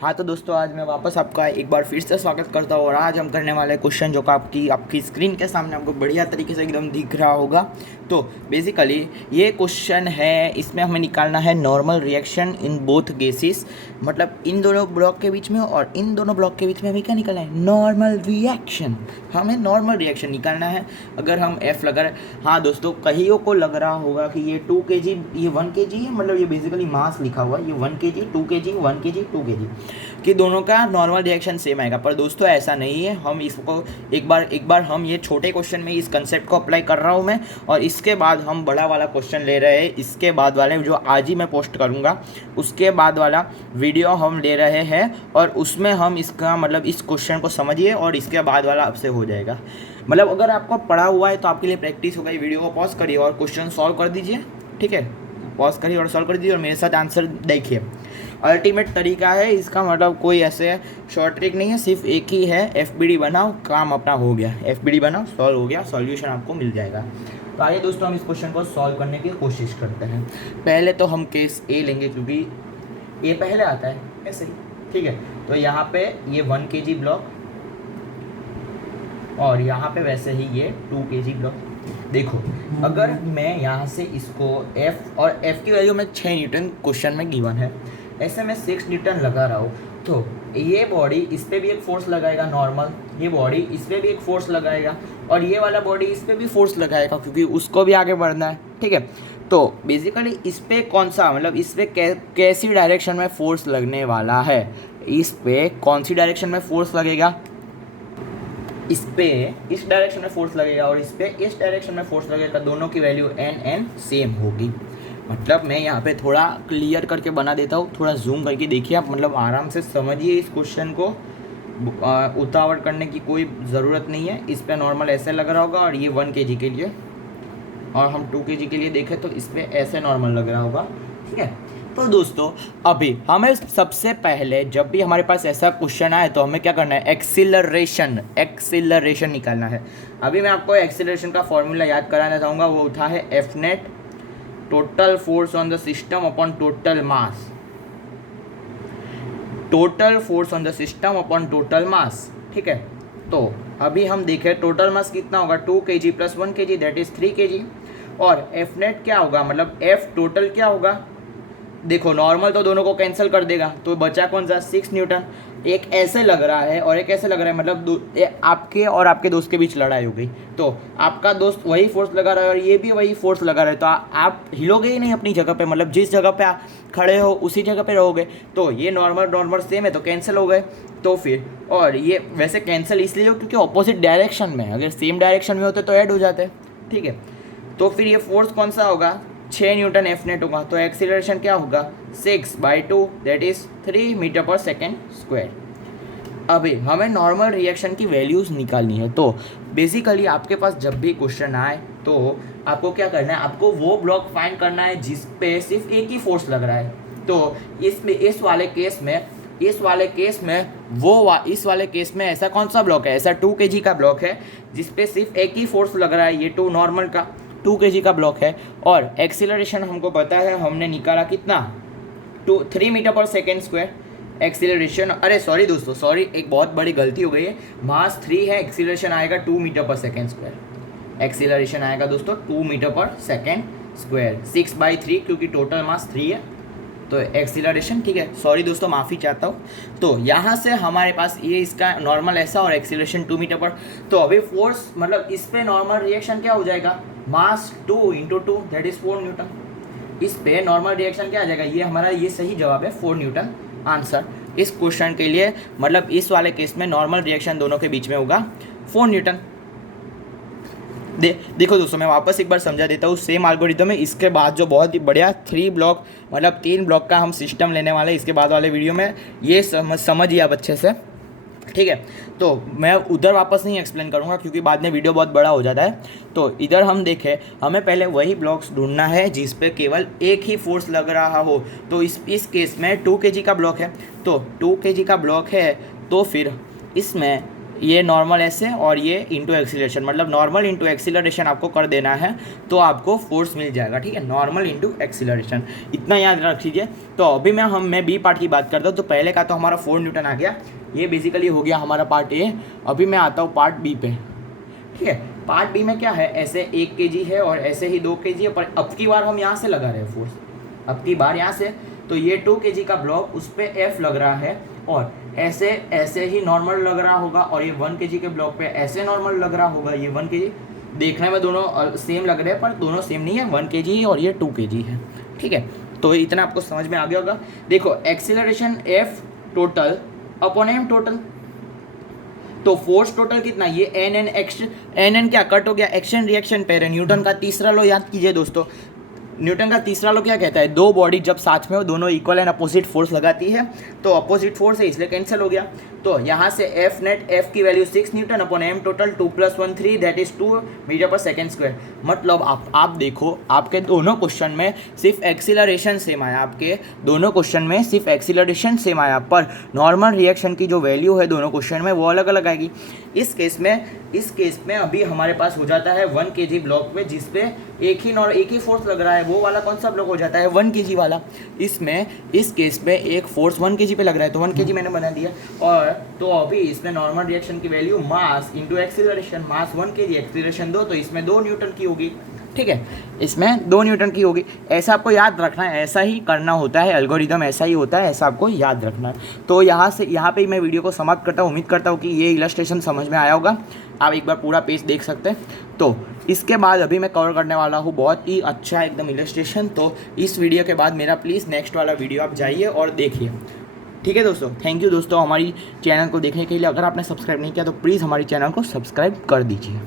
हाँ तो दोस्तों, आज मैं वापस आपका एक बार फिर से स्वागत करता हूँ और आज हम करने वाले क्वेश्चन जो कि आपकी स्क्रीन के सामने आपको बढ़िया तरीके से एकदम दिख रहा होगा। तो बेसिकली ये क्वेश्चन है, इसमें हमें निकालना है normal reaction in both cases. मतलब इन दोनों ब्लॉक के बीच में और इन दोनों ब्लॉक के बीच में हमें क्या निकालना है? Normal reaction. हमें नॉर्मल रिएक्शन निकालना है। अगर हम एफ लगा रहे, हाँ दोस्तों, कईयों को लग रहा होगा कि ये 2 kg ये 1 kg है, मतलब ये बेसिकली मास लिखा हुआ है, ये 1 kg 2 kg 1 kg 2 kg कि दोनों का नॉर्मल रिएक्शन सेम आएगा। पर दोस्तों ऐसा नहीं है। हम इसको एक बार हम ये छोटे क्वेश्चन में इस कंसेप्ट को अप्लाई कर रहा हूँ मैं, और इसके बाद हम बड़ा वाला क्वेश्चन ले रहे हैं। इसके बाद वाले जो आज ही मैं पोस्ट करूँगा, उसके बाद वाला वीडियो हम ले रहे हैं और उसमें हम इसका मतलब इस क्वेश्चन को समझिए और इसके बाद वाला आपसे हो जाएगा। मतलब अगर आपको पढ़ा हुआ है तो आपके लिए प्रैक्टिस होगा। वीडियो को पॉज करिए और क्वेश्चन सॉल्व कर दीजिए। ठीक है, पॉज करिए और सॉल्व कर दीजिए और मेरे साथ आंसर देखिए। अल्टीमेट तरीका है इसका, मतलब कोई ऐसे शॉर्ट ट्रिक नहीं है, सिर्फ एक ही है, एफबीडी बनाओ, काम अपना हो गया। एफबीडी बनाओ, सॉल्व हो गया, सॉल्यूशन आपको मिल जाएगा। तो आइए दोस्तों, हम इस क्वेश्चन को सॉल्व करने की कोशिश करते हैं। पहले तो हम केस ए लेंगे क्योंकि ए पहले आता है ऐसे ही। ठीक है, तो यहाँ पे ये 1 kg ब्लॉक और यहाँ पे वैसे ही ये 2 kg ब्लॉक। देखो, अगर मैं यहाँ से इसको F और F की वैल्यू में 6 न्यूटन क्वेश्चन में गिवन है, ऐसे मैं 6 न्यूटन लगा रहा हूँ, तो ये बॉडी इस पर भी एक फोर्स लगाएगा नॉर्मल, ये बॉडी इस पर भी एक फोर्स लगाएगा और ये वाला बॉडी इस पर भी फोर्स लगाएगा क्योंकि उसको भी आगे बढ़ना है। ठीक है, तो बेसिकली इस पर कौन सा, मतलब इस पर कैसी डायरेक्शन में फोर्स लगने वाला है, इस पर कौन सी डायरेक्शन में फोर्स लगेगा, इस पे इस डायरेक्शन में फोर्स लगेगा और इस पे इस डायरेक्शन में फोर्स लगेगा। दोनों की वैल्यू एन सेम होगी। मतलब मैं यहाँ पे थोड़ा क्लियर करके बना देता हूँ, थोड़ा जूम करके देखिए आप, मतलब आराम से समझिए इस क्वेश्चन को। उतावड़ करने की कोई ज़रूरत नहीं है। इस पे नॉर्मल ऐसे लग रहा होगा और ये 1 kg के लिए, और हम 2 kg के लिए देखें तो इस पर ऐसे नॉर्मल लग रहा होगा। ठीक है, तो दोस्तों अभी हमें सबसे पहले जब भी हमारे पास ऐसा क्वेश्चन आए तो हमें क्या करना है? एक्सीलरेशन निकालना है। अभी मैं आपको एक्सीलरेशन का फॉर्मूला याद कराना चाहूँगा, वो उठा है F net, total force on the system upon total mass. Total force on the system upon total mass. ठीक है, तो अभी हम देखें टोटल मास कितना होगा, 2 kg plus 1 kg that is 3 kg। और एफ नेट क्या होगा, मतलब एफ टोटल क्या होगा? देखो, नॉर्मल तो दोनों को कैंसिल कर देगा, तो बचा कौन सा? 6 न्यूटन। एक ऐसे लग रहा है और एक ऐसे लग रहा है, मतलब आपके और आपके दोस्त के बीच लड़ाई हो गई, तो आपका दोस्त वही फोर्स लगा रहा है और ये भी वही फोर्स लगा रहा है, तो आप हिलोगे ही नहीं अपनी जगह पे, मतलब जिस जगह पे आप खड़े हो उसी जगह पे रहोगे। तो ये नॉर्मल सेम है तो कैंसिल हो गए। तो फिर, और ये वैसे कैंसिल इसलिए हो क्योंकि ऑपोजिट डायरेक्शन में, अगर सेम डायरेक्शन में होते तो ऐड हो जाते। ठीक है, तो फिर ये फोर्स कौन सा होगा? 6 न्यूटन एफ नेट होगा, तो एक्सीलरेशन क्या होगा? 6/2 that is 3 metre per second square. अभी हमें नॉर्मल रिएक्शन की वैल्यूज़ निकालनी है। तो बेसिकली आपके पास जब भी क्वेश्चन आए तो आपको क्या करना है? आपको वो ब्लॉक फाइंड करना है जिस पे सिर्फ एक ही फोर्स लग रहा है। तो इस वाले केस में ऐसा कौन सा ब्लॉक है? ऐसा 2 kg का ब्लॉक है जिस पे सिर्फ एक ही फोर्स लग रहा है, ये 2 नॉर्मल का 2 kg का ब्लॉक है। और एक्सीलरेशन हमको पता है, हमने निकाला कितना? 3 metre per second square acceleration. अरे सॉरी दोस्तों, सॉरी, एक बहुत बड़ी गलती हो गई है। मास 3 है, एक्सीलरेशन आएगा 2 metre per second square. Acceleration आएगा दोस्तों 2 मीटर पर सेकेंड स्क्वायर, 6/3 क्योंकि टोटल मास 3 है, तो एक्सीलरेशन। ठीक है, सॉरी दोस्तों, माफ़ी चाहता हूँ। तो यहाँ से हमारे पास ये इसका नॉर्मल ऐसा और एक्सीलरेशन 2 मीटर पर। तो अभी फोर्स मतलब इस पे नॉर्मल रिएक्शन क्या हो जाएगा? मास 2 × 2 दैट इज 4 न्यूटन। इस पे नॉर्मल रिएक्शन क्या आ जाएगा? ये हमारा ये सही जवाब है, 4 न्यूटन आंसर इस क्वेश्चन के लिए। मतलब इस वाले केस में नॉर्मल रिएक्शन दोनों के बीच में होगा 4 न्यूटन। देखो दोस्तों, मैं वापस एक बार समझा देता हूँ सेम एल्गोरिथम में। इसके बाद जो बहुत ही बढ़िया 3 ब्लॉक, मतलब 3 ब्लॉक का हम सिस्टम लेने वाले हैं इसके बाद वाले वीडियो में, ये समझिए आप अच्छे से। ठीक है, तो मैं उधर वापस नहीं एक्सप्लेन करूँगा क्योंकि बाद में वीडियो बहुत बड़ा हो जाता है। तो इधर हम देखें, हमें पहले वही ब्लॉक्स ढूंढना है जिस पे केवल एक ही फोर्स लग रहा हो। तो इस केस में 2 kg का ब्लॉक है, तो 2 kg का ब्लॉक है, तो फिर इसमें ये नॉर्मल ऐसे और ये इंटू एक्सीलरेशन, मतलब नॉर्मल इंटू एक्सीलरेशन आपको कर देना है तो आपको फोर्स मिल जाएगा, ठीक है, नॉर्मल इंटू एक्सीलरेशन, इतना याद रख लीजिए। तो अभी मैं बी पार्ट की बात करता हूँ। तो पहले का तो हमारा 4 न्यूटन आ गया, ये बेसिकली हो गया हमारा पार्ट ए। अभी मैं आता हूँ पार्ट बी पे, ठीक है। पार्ट बी में क्या है, ऐसे 1 kg है और ऐसे ही 2 kg है, पर अब की बार हम यहाँ से लगा रहे हैं फोर्स, अब की बार यहाँ से। तो ये 2 kg का ब्लॉक, उस पर F लग रहा है और ऐसे ऐसे ही नॉर्मल लग रहा होगा, और ये 1 kg के ब्लॉक पे ऐसे नॉर्मल लग रहा होगा। ये 1 kg देखने में दोनों सेम लग रहे हैं, पर दोनों सेम नहीं है, 1 kg और ये 2 kg है, ठीक है। तो इतना आपको समझ में आ गया होगा। देखो acceleration F total upon M total, तो फोर्स टोटल कितना, ये एन क्या कट हो गया, एक्शन रिएक्शन पेयर है। न्यूटन का तीसरा लॉ याद कीजिए दोस्तों, न्यूटन का तीसरा लॉ क्या कहता है, दो बॉडी जब साथ में हो, दोनों इक्वल एंड अपोजिट फोर्स लगाती है, तो अपोजिट फोर्स है इसलिए कैंसिल हो गया। तो यहाँ से एफ नेट, एफ की value 6 newton upon M total 2 + 1 3, that is 2 metre per second square. मतलब आप देखो, आपके दोनों क्वेश्चन में सिर्फ एक्सीलरेशन सेम आया, आपके दोनों क्वेश्चन में सिर्फ एक्सीलरेशन सेम आया, पर नॉर्मल रिएक्शन की जो वैल्यू है दोनों क्वेश्चन में वो अलग अलग आएगी। इस केस में अभी हमारे पास हो जाता है 1 kg ब्लॉक में, जिसपे एक ही फोर्स लग रहा है, वो वाला कौन सा ब्लॉक हो जाता है 1 kg वाला। इस केस में एक फोर्स 1 kg पे लग रहा है, तो 1 kg मैंने बना दिया। और तो अभी इसमें नॉर्मल रिएक्शन की वैल्यू मास इंटू एक्सीलरेशन, मास 1 kg, एक्सीलरेशन 2, तो इसमें 2 न्यूटन की होगी, ठीक है, इसमें 2 न्यूटन की होगी। ऐसा आपको याद रखना है, ऐसा ही करना होता है, एल्गोरिदम ऐसा ही होता है, ऐसा आपको याद रखना है। तो यहाँ पे ही मैं वीडियो को समाप्त करता हूँ। उम्मीद करता हूँ कि ये इलस्ट्रेशन समझ में आया होगा। आप एक बार पूरा पेज देख सकते हैं। तो इसके बाद अभी मैं कवर करने वाला हूँ बहुत ही अच्छा एकदम इलस्ट्रेशन। तो इस वीडियो के बाद मेरा प्लीज़ नेक्स्ट वाला वीडियो आप जाइए और देखिए, ठीक है दोस्तों। थैंक यू दोस्तों हमारी चैनल को देखने के लिए। अगर आपने सब्सक्राइब नहीं किया तो प्लीज़ हमारी चैनल को सब्सक्राइब कर दीजिए।